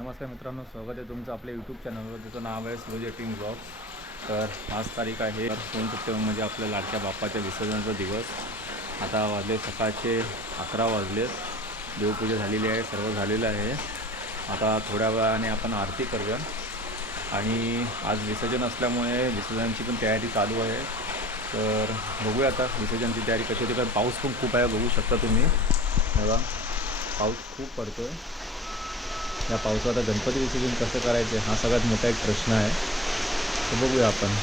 नमस्कार मित्रांनो, स्वागत आहे तुमचं आपल्या यूट्यूब चॅनलवर, ज्याचं नाव आहे सूरज एटिंग ब्लॉग्स. तर आज तारीख आहे 2 सप्टेंबर, म्हणजे आपल्या लाडक्या बाप्पाच्या विसर्जनाचा दिवस. आता वाजले सकाळचे 11 वाजले. देवपूजा झालेली आहे, सर्व झालेलं आहे. आता थोड्या वेळाने आपण आरती करूया. आणि आज विसर्जन असल्यामुळे विसर्जनाची पण तयारी चालू आहे. तर बघूया आता विसर्जनाची तयारी कशी होती. कारण पाऊस पण खूप आहे, बघू शकता तुम्ही. बघा, पाऊस खूप पडतो आहे. या पावसात गणपती विसर्जन कसं करायचे हा सगळ्यात मोठा एक प्रश्न आहे. तर बघूया आपण.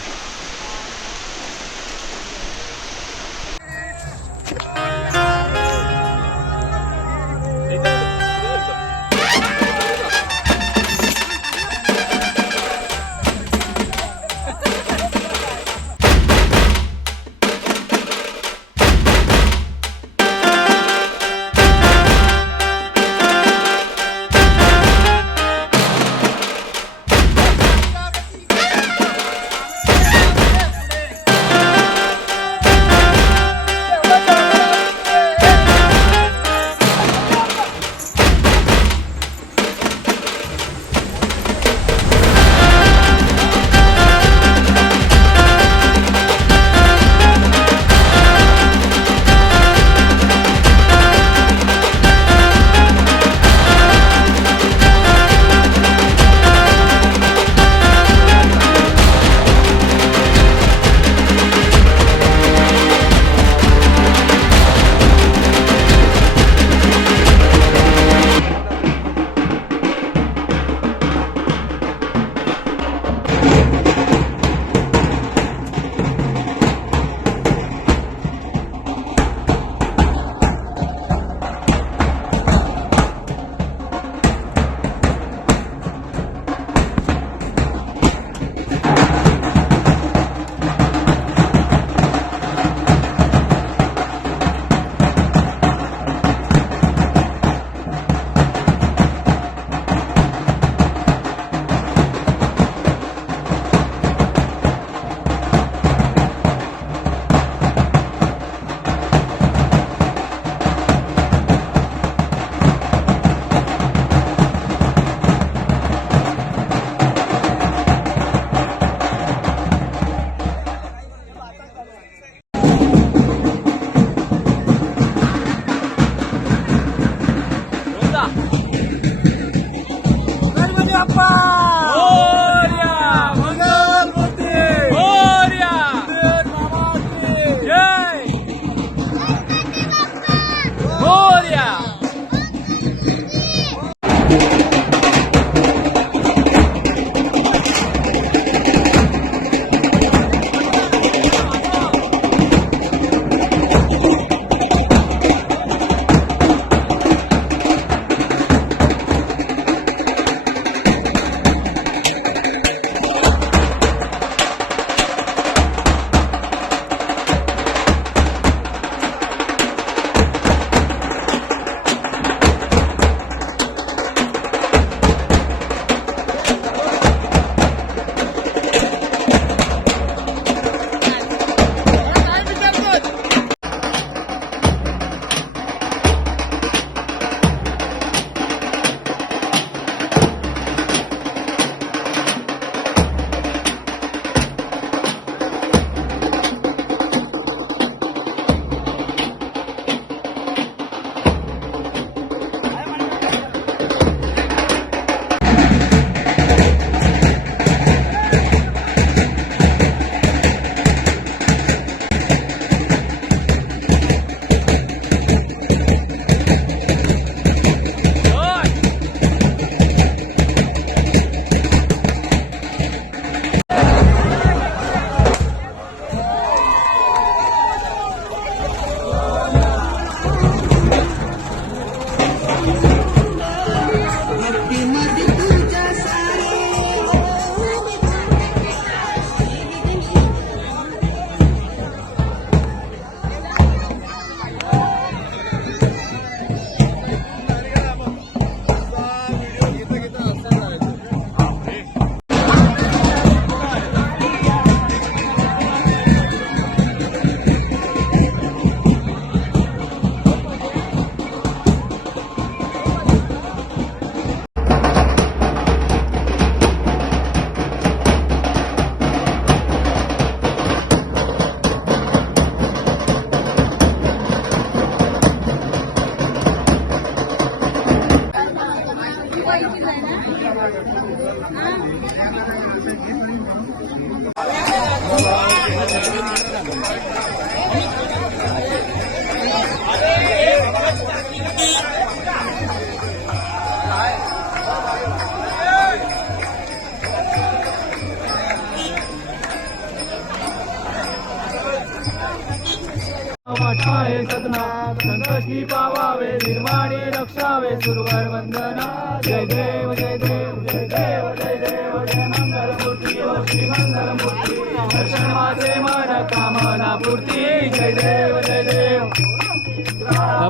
मठाए सदना संकष्टी पावावे निर्वाणी रक्षावे सुरवर वंदना जय देव जय देव जय देव जय देव जय मंगल मूर्ती ओ श्री मंगल मूर्ती दर्शन वाचे मन कामना पूर्ती जय देव जय देव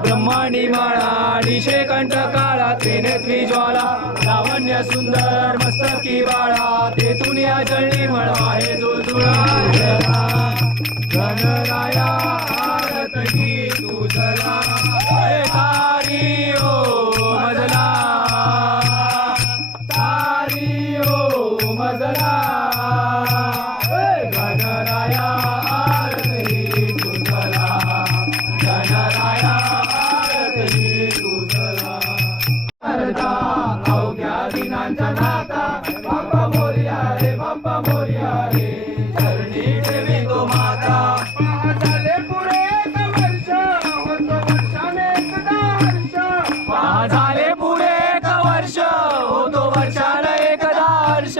ब्रह्मांडी माळा निशे कंठ काळा त्रिनेत्री ज्वाला लावण्य सुंदर मस्तकी बाळा तेथून या जळणी मळवा हे जुळजुळा गणराया आरती तुझला तारी ओ मजला तारी ओ मजला गणराया आरती तुझला गणराया आरती तुझला करता अवघ्या दिनांचा नाता बाप्पा मोरया रे बाप्पा मोरया रे चरणी देवी तो माता झाले पुरे एक वर्ष होतो वर्षाला एकदा हर्ष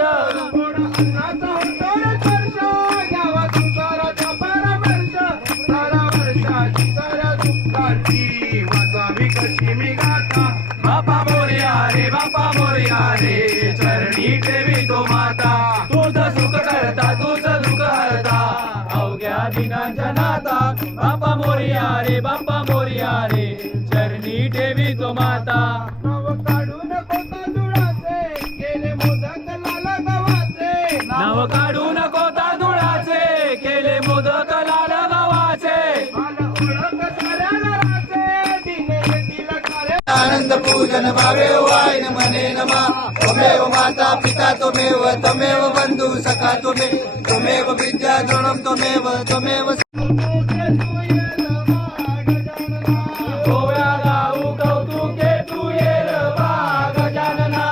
बाप्पा मोरया रे बाप्पा मोरया रे चरणी ठेवी तो माता तुझं सुख करता तुझं दुःख हरता अवघ्या दिनांच्या नाता बाप्पा मोरया रे बाप्पा मोरया रे चरणी ठेवी तो माता नाव काढू नको तांदुळाचे केले मोदक लाल गव्हाचे नाव काढू नको तांदुळाचे केले मोदक लाल गव्हाचे मला ओळख साऱ्या नराचे दिने येतील कार्य आनंद पूजन भावे वाईन मने नमा त्वमेव माता पिता त्वमेव त्वमेव बंधु सखा त्वमेव विद्या द्रोणम त्वमेव गोव्या गाऊ कौतुके तू येर बा गजानना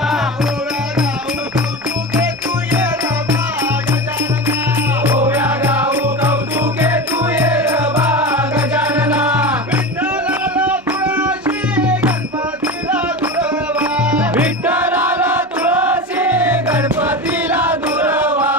गोव्या गाऊ कौतुके तू येर बा गजानना विठ्ठलाला तुळशी गणपतीला दुर्वा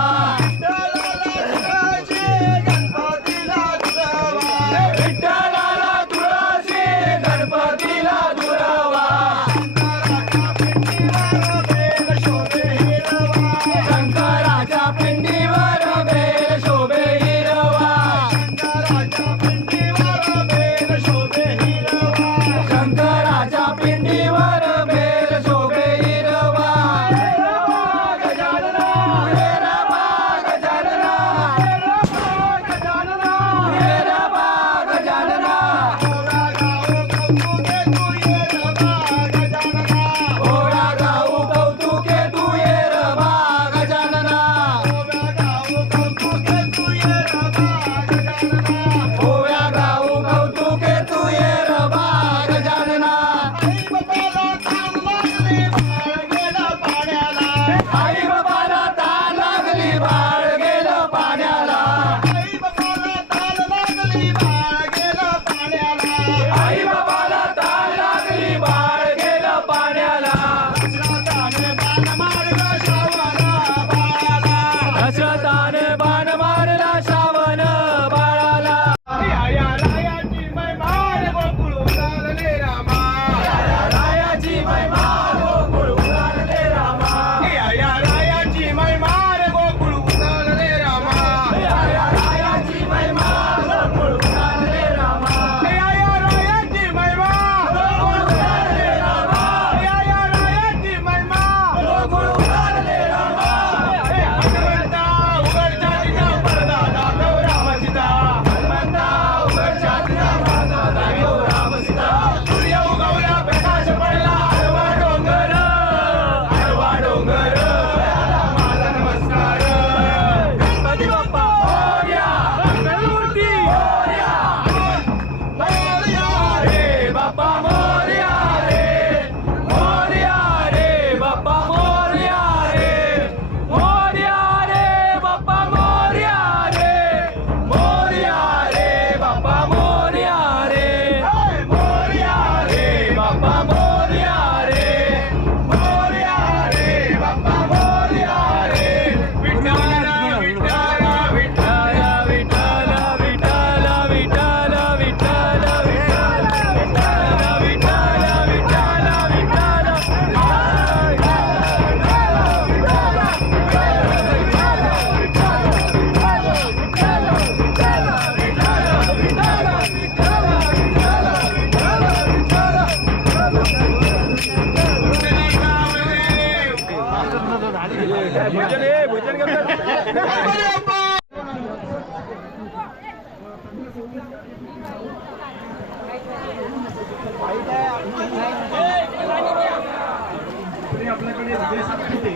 आपल्याकडे विजय सातपुते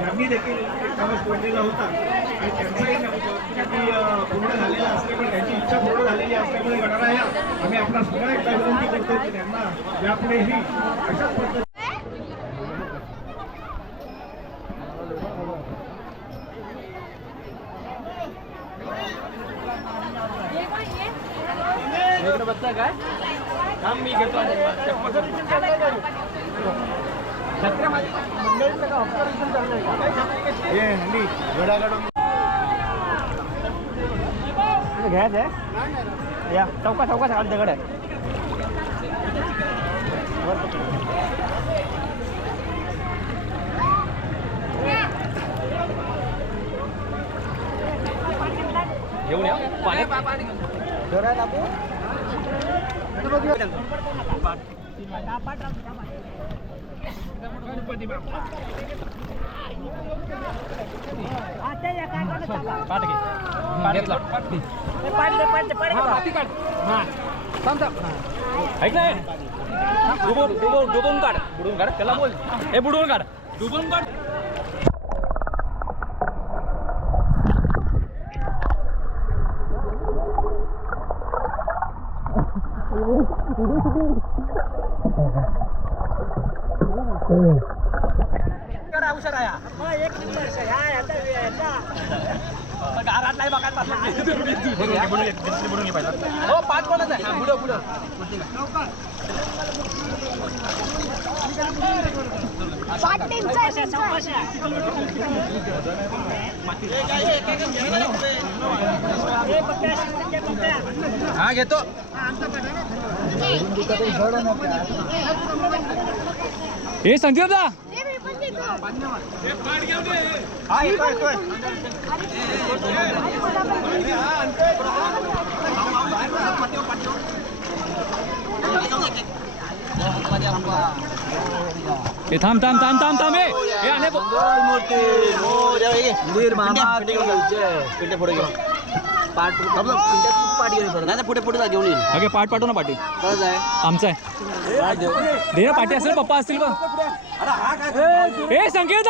यांनी देखील एक प्रवास पडलेला होता आणि त्यांचाही पूर्ण झालेला असल्यामुळे त्यांची इच्छा पूर्ण झालेली असल्यामुळे गणराया आम्ही आपला पुन्हा एकदा विनंती करतो की त्यांना यापुढेही अशाच पद्धतीने मी घेतो घ्यायचं आहे या चौका सकाळ दगड आहे घेऊन या पाणी डुबून काढ त्याला बोल हे बुडवून काढ डुबून काढ पाच कोणच आहे पुढं पुढं हा घेतो हे संदीप दा हे थांब थांब थांब थांब थांब हे आले मूर्ती पुढे पाठ नाही पुढे पुढे घेऊन येईल अगे पाठ पाठव ना पाठी कसं आहे आमचा आहे दे ना पाठी असेल पप्पा असतील बघ हे संकेत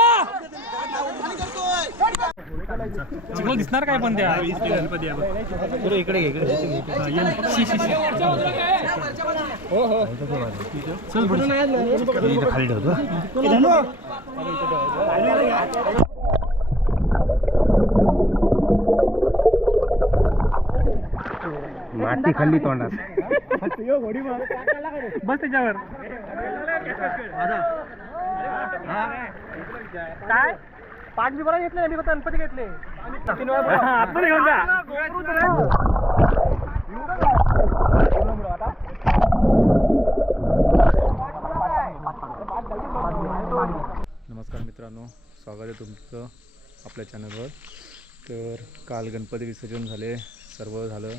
चिखल दिसणार काय पण त्या इकडे हो हो चल खाली ठेवतो माती खाल्ली तोंडात बस त्याच्यावर काय पाठ बी बरा घेतले मी गणपती घेतले आपण घेऊन जा नमस्कार मित्रांनो, स्वागत आहे तुमचं आपल्या चॅनलवर. तर काल गणपती विसर्जन झाले, सर्व झालं.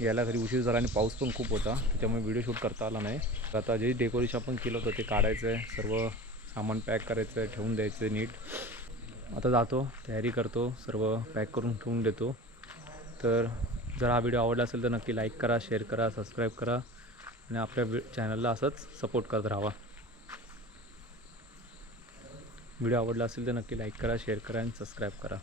यायला घरी उशीर झाला आणि पाऊस पण खूप होता, त्याच्यामुळे व्हिडिओ शूट करता आला नाही. तर आता जे डेकोरेशन आपण केलं होतं ते काढायचं आहे, सर्व सामान पॅक करायचं आहे, ठेवून द्यायचं आहे नीट. आता जातो, तयारी करतो, सर्व पॅक करून ठेवून देतो. तर जर हा व्हिडिओ आवडला असेल तर नक्की लाईक करा, शेअर करा, सबस्क्राईब करा आणि आपल्या चॅनलला असंच सपोर्ट करत राहा. व्हिडिओ आवडला असेल तर नक्की लाईक करा, शेअर करा आणि सबस्क्राईब करा.